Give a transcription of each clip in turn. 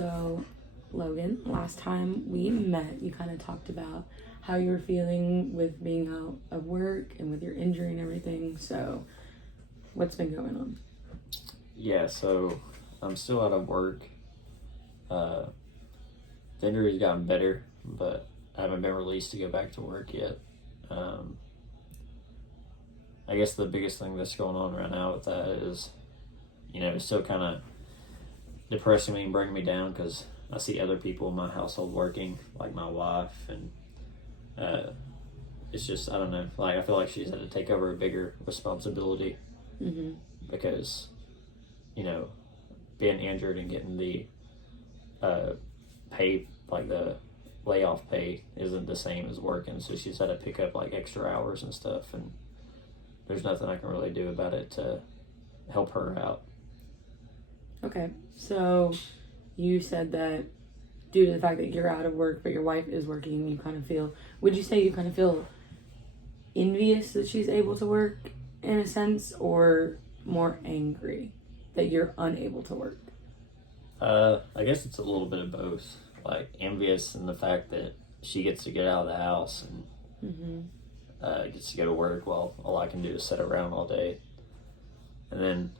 So, Logan, last time we met, you kind of talked about how you were feeling with being out of work and with your injury and everything. So, what's been going on? Yeah, so I'm still out of work. The injury's gotten better, but I haven't been released to go back to work yet. I guess the biggest thing that's going on right now with that is, it's still kind of depressing me and bringing me down because I see other people in my household working, like my wife, and it's just, I don't know, like I feel like she's had to take over a bigger responsibility because, being injured and getting the pay, like the layoff pay isn't the same as working, so she's had to pick up like extra hours and stuff, and there's nothing I can really do about it to help her out. Okay, so you said that due to the fact that you're out of work but your wife is working, you kind of feel, would you say you kind of feel envious that she's able to work in a sense, or more angry that you're unable to work? I guess it's a little bit of both. Like envious in the fact that she gets to get out of the house and gets to go to work while all I can do is sit around all day. And then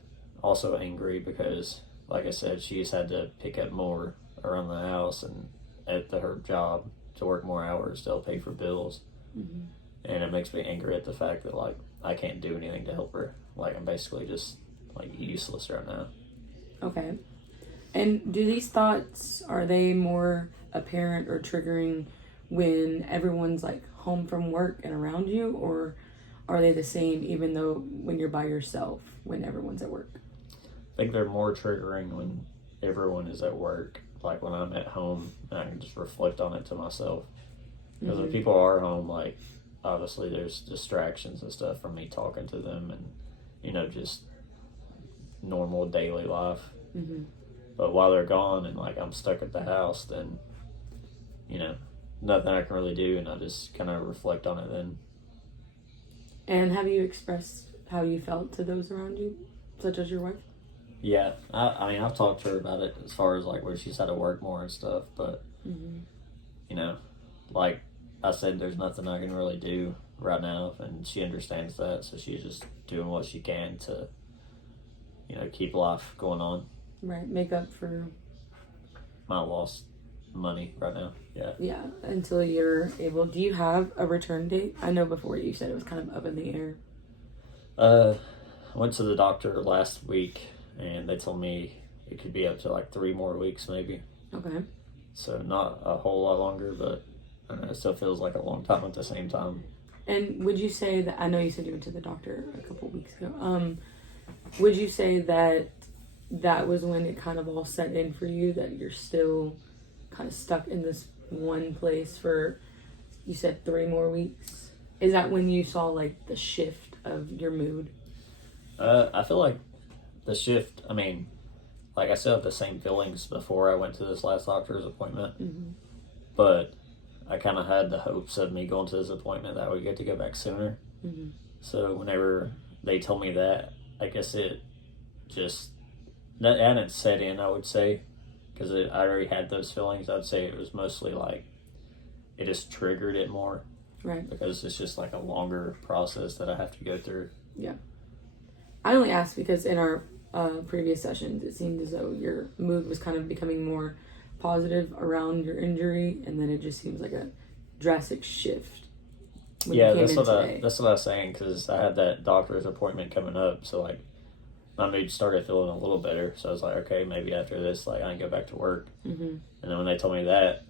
also angry because, like I said, she's had to pick up more around the house and at her job to work more hours to help pay for bills. And it makes me angry at the fact that, like, I can't do anything to help her. Like, I'm basically just, like, useless right now. Okay. And do these thoughts, are they more apparent or triggering when everyone's, like, home from work and around you? Or are they the same even though when you're by yourself, when everyone's at work? I think they're more triggering when everyone is at work. Like, when I'm at home, and I can just reflect on it to myself. Because when people are home, like, obviously there's distractions and stuff from me talking to them and, just normal daily life. But while they're gone and, like, I'm stuck at the house, then, nothing I can really do, and I just kind of reflect on it then. And have you expressed how you felt to those around you, such as your wife? Yeah, I mean, I've talked to her about it as far as, like, where she's had to work more and stuff, but, like I said, there's nothing I can really do right now, and she understands that, so she's just doing what she can to, keep life going on. Right, make up for my lost money right now. Yeah, until you're able. Do you have a return date? I know before you said it was kind of up in the air. I went to the doctor last week, and they told me it could be up to like 3 more weeks maybe. Okay. So not a whole lot longer, but I don't know, it still feels like a long time at the same time. And would you say that, I know you said you went to the doctor a couple weeks ago, would you say that was when it kind of all set in for you, that you're still kind of stuck in this one place for, you said 3 more weeks? Is that when you saw like the shift of your mood? I feel like the shift, I mean, like I still have the same feelings before I went to this last doctor's appointment, but I kind of had the hopes of me going to this appointment that I would get to go back sooner. So whenever they told me that, I guess it hadn't set in, I would say, because I already had those feelings. I'd say it was mostly like it just triggered it more, right? Because it's just like a longer process that I have to go through. Yeah, I only asked because in our previous sessions it seemed as though your mood was kind of becoming more positive around your injury, and then it just seems like a drastic shift. That's what I was saying, because I had that doctor's appointment coming up, so like my mood started feeling a little better, so I was like, okay, maybe after this, like, I can go back to work. And then when they told me that,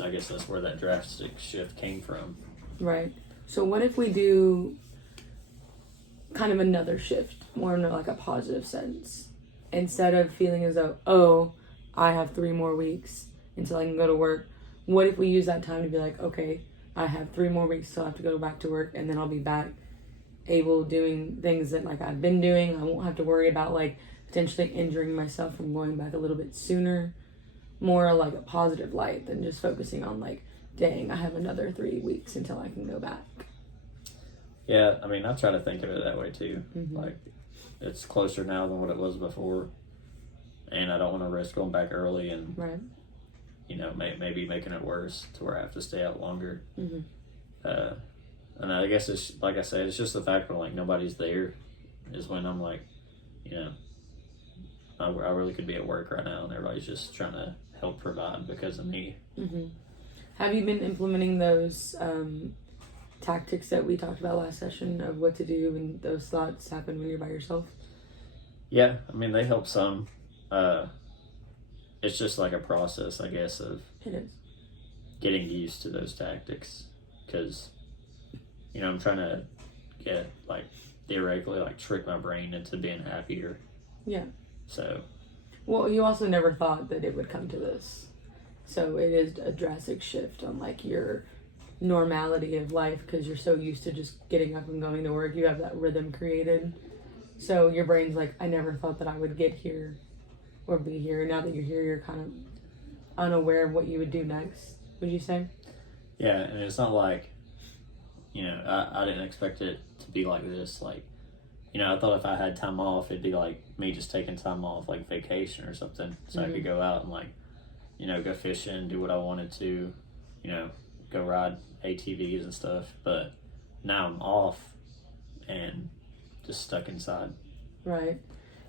I guess that's where that drastic shift came from. Right. So what if we do kind of another shift, more in like a positive sense? Instead of feeling as though, oh, I have 3 more weeks until I can go to work, what if we use that time to be like, okay, I have 3 more weeks till I have to go back to work, and then I'll be back able doing things that like I've been doing. I won't have to worry about like potentially injuring myself from going back a little bit sooner. More like a positive light than just focusing on like, dang, I have another 3 weeks until I can go back. Yeah, I mean, I try to think of it that way too. Like, it's closer now than what it was before. and I don't want to risk going back early and Right. maybe making it worse to where I have to stay out longer. Mm-hmm. And I guess it's like I said, it's just the fact when like nobody's there is when I'm like, I really could be at work right now and everybody's just trying to help provide because of me. Mm-hmm. Have you been implementing those tactics that we talked about last session of what to do when those thoughts happen when you're by yourself? Yeah, I mean they help some. It's just like a process, I guess, of It is. getting used to those tactics because I'm trying to get like theoretically like trick my brain into being happier. Yeah. So. Well, you also never thought that it would come to this. So it is a drastic shift on like your normality of life because you're so used to just getting up and going to work. You have that rhythm created. So your brain's like, I never thought that I would get here or be here. Now that you're here, you're kind of unaware of what you would do next, would you say? Yeah, and it's not like, I didn't expect it to be like this. Like, I thought if I had time off, it'd be like me just taking time off, like vacation or something. So I could go out and like, go fishing, do what I wanted to, go ride ATVs and stuff. But now I'm off and just stuck inside. Right.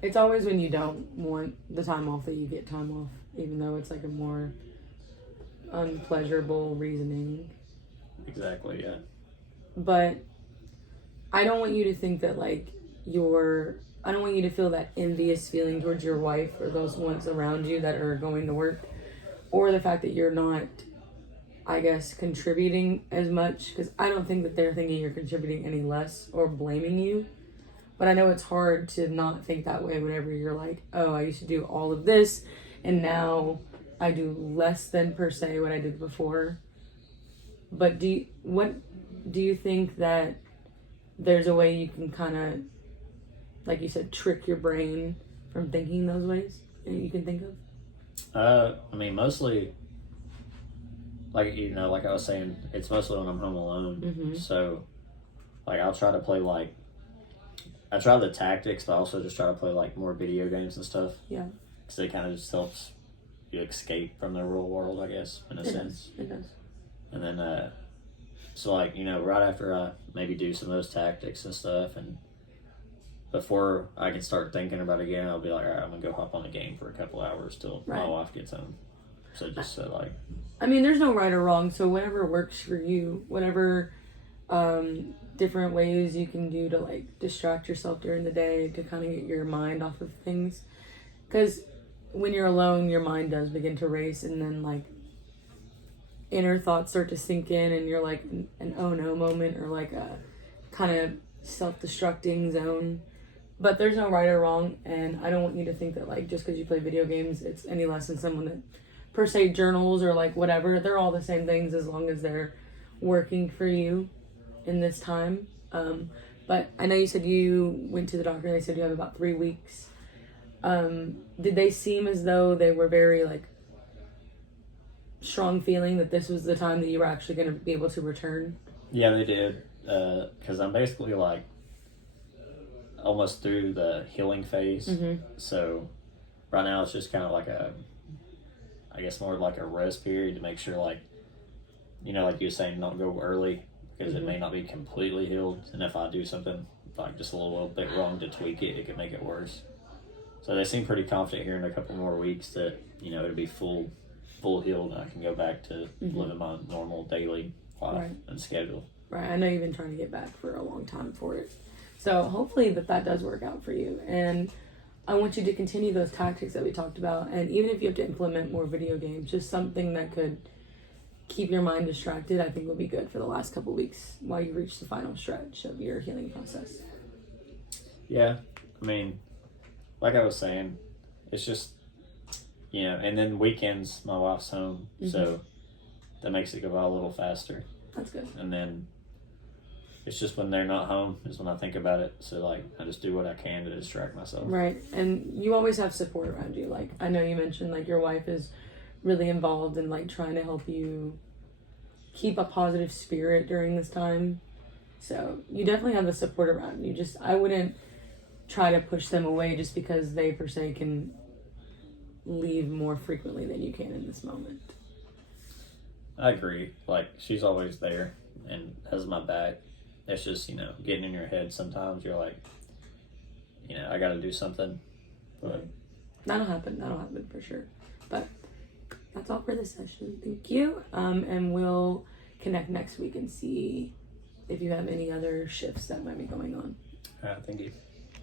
It's always when you don't want the time off that you get time off, even though it's like a more unpleasurable reasoning. Exactly, yeah. But I don't want you to think that like I don't want you to feel that envious feeling towards your wife or those ones around you that are going to work, or the fact that you're not, I guess, contributing as much, because I don't think that they're thinking you're contributing any less or blaming you. But I know it's hard to not think that way whenever you're like, oh, I used to do all of this and now I do less than per se what I did before. But do you think that there's a way you can kind of, like you said, trick your brain from thinking those ways that you can think of? I mean, mostly, like, like I was saying, it's mostly when I'm home alone. Mm-hmm. So, like, I'll try to play, like, I try the tactics, but I also just try to play, like, more video games and stuff. Yeah. Because it kind of just helps you escape from the real world, I guess, in a sense. It does. And then, so, like, right after I maybe do some of those tactics and stuff, and before I can start thinking about it again, I'll be like, all right, I'm going to go hop on the game for a couple hours till my wife gets home. So just so, like... I mean, there's no right or wrong, so whatever works for you, whatever different ways you can do to, like, distract yourself during the day to kind of get your mind off of things. Because when you're alone, your mind does begin to race, and then, like, inner thoughts start to sink in, and you're, like, an oh no moment, or, like, a kind of self-destructing zone. But there's no right or wrong, and I don't want you to think that, like, just because you play video games, it's any less than someone that per se journals or like whatever. They're all the same things as long as they're working for you in this time. But I know you said you went to the doctor and they said you have about 3 weeks. Did they seem as though they were very like strong feeling that this was the time that you were actually going to be able to return? Yeah, they did. Because I'm basically like almost through the healing phase. Mm-hmm. So right now it's just kind of like I guess more like a rest period to make sure, like, like you were saying, not go early because it may not be completely healed. And if I do something like just a little bit wrong to tweak it, it could make it worse. So they seem pretty confident here in a couple more weeks that, it'll be full healed and I can go back to living my normal daily life and schedule. Right. I know you've been trying to get back for a long time for it. So hopefully that does work out for you. And I want you to continue those tactics that we talked about. And even if you have to implement more video games, just something that could keep your mind distracted, I think will be good for the last couple weeks while you reach the final stretch of your healing process. Yeah. I mean, like I was saying, it's just, and then weekends, my wife's home. So that makes it go by a little faster. That's good. And then it's just when they're not home is when I think about it. So, like, I just do what I can to distract myself. Right. And you always have support around you. Like, I know you mentioned, like, your wife is really involved in, like, trying to help you keep a positive spirit during this time. So, you definitely have the support around you. I wouldn't try to push them away just because they, per se, can leave more frequently than you can in this moment. I agree. Like, she's always there and has my back. It's just, getting in your head sometimes. You're like, I got to do something. But That'll happen for sure. But that's all for this session. Thank you. And we'll connect next week and see if you have any other shifts that might be going on. thank you.